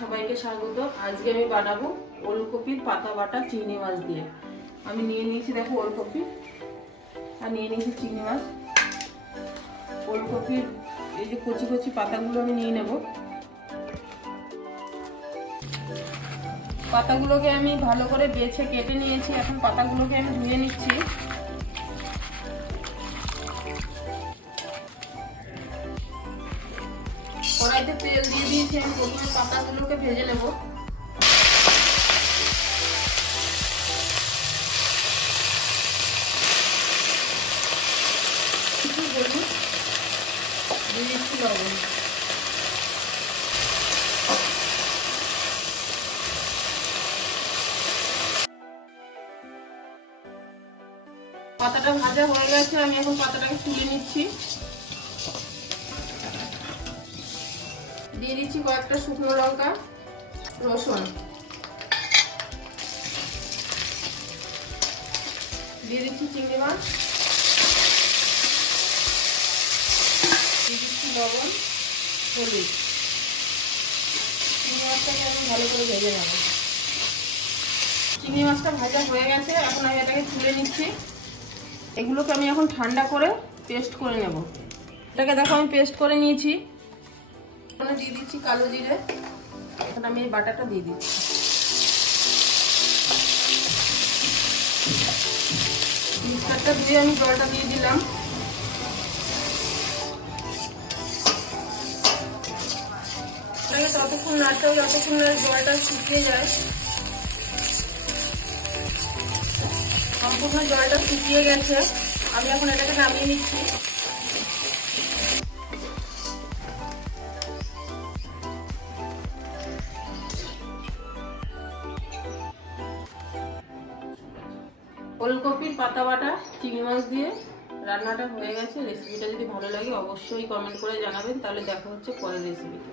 সবাইকে স্বাগত। আজকে আমি বানাবো ওলকপির পাতা বাটা চিংড়ি মাছ দিয়ে। আমি নিয়ে নিয়েছি দেখো ওলকপি আর নিয়ে নিয়েছি চিংড়ি মাছ। ওলকপির এই যে কচি কচি পাতাগুলো আমি নিয়ে নেব। পাতাগুলোকে আমি ভালো করে বেছে কেটে নিয়েছি। এখন পাতাগুলোকে আমি ধুয়ে নিচ্ছি। কড়াইতে তেল দিয়ে দিয়েছি। আমি প্রথমে পাতাগুলোকে ভেজে নেব। কিছু হলুদ দিয়ে দিচ্ছি, লবণ। পাতাটা ভাজা হয়ে গেছে। আমি এখন পাতাটাকে তুলে নিচ্ছি। দিয়ে দিচ্ছি কয়েকটা শুকনো লঙ্কা, রসুন দিয়ে দিচ্ছি, চিংড়ি মাছ দিয়ে দিচ্ছি, লবণ, হলুদ। চিংড়ি মাছটাকে আমি ভালো করে ভেজে নেব। চিংড়ি মাছটা ভাজা হয়ে গেছে। এখন আমি এটাকে তুলে নিচ্ছি। এগুলোকে আমি এখন ঠান্ডা করে পেস্ট করে নেব। এটাকে দেখো আমি পেস্ট করে নিয়েছি। এখানে দিয়ে দিচ্ছি কালো জিরে। এখন আমি এই বাটাটা দিয়ে দিচ্ছি। মিক্সারটা ধুয়ে আমি জলটা দিয়ে দিলাম। ততক্ষণ নাড়তে হবে যতক্ষণ না জলটা শুকিয়ে যায়। সম্পূর্ণ জলটা শুকিয়ে গেছে। আমি এখন এটাকে নামিয়ে নিচ্ছি। ওলকপির পাতা বাটা চিংড়ি মাছ দিয়ে রান্নাটা হয়ে গেছে। রেসিপিটা যদি ভালো লাগে অবশ্যই কমেন্ট করে জানাবেন। তাহলে দেখা হচ্ছে পরের রেসিপিতে।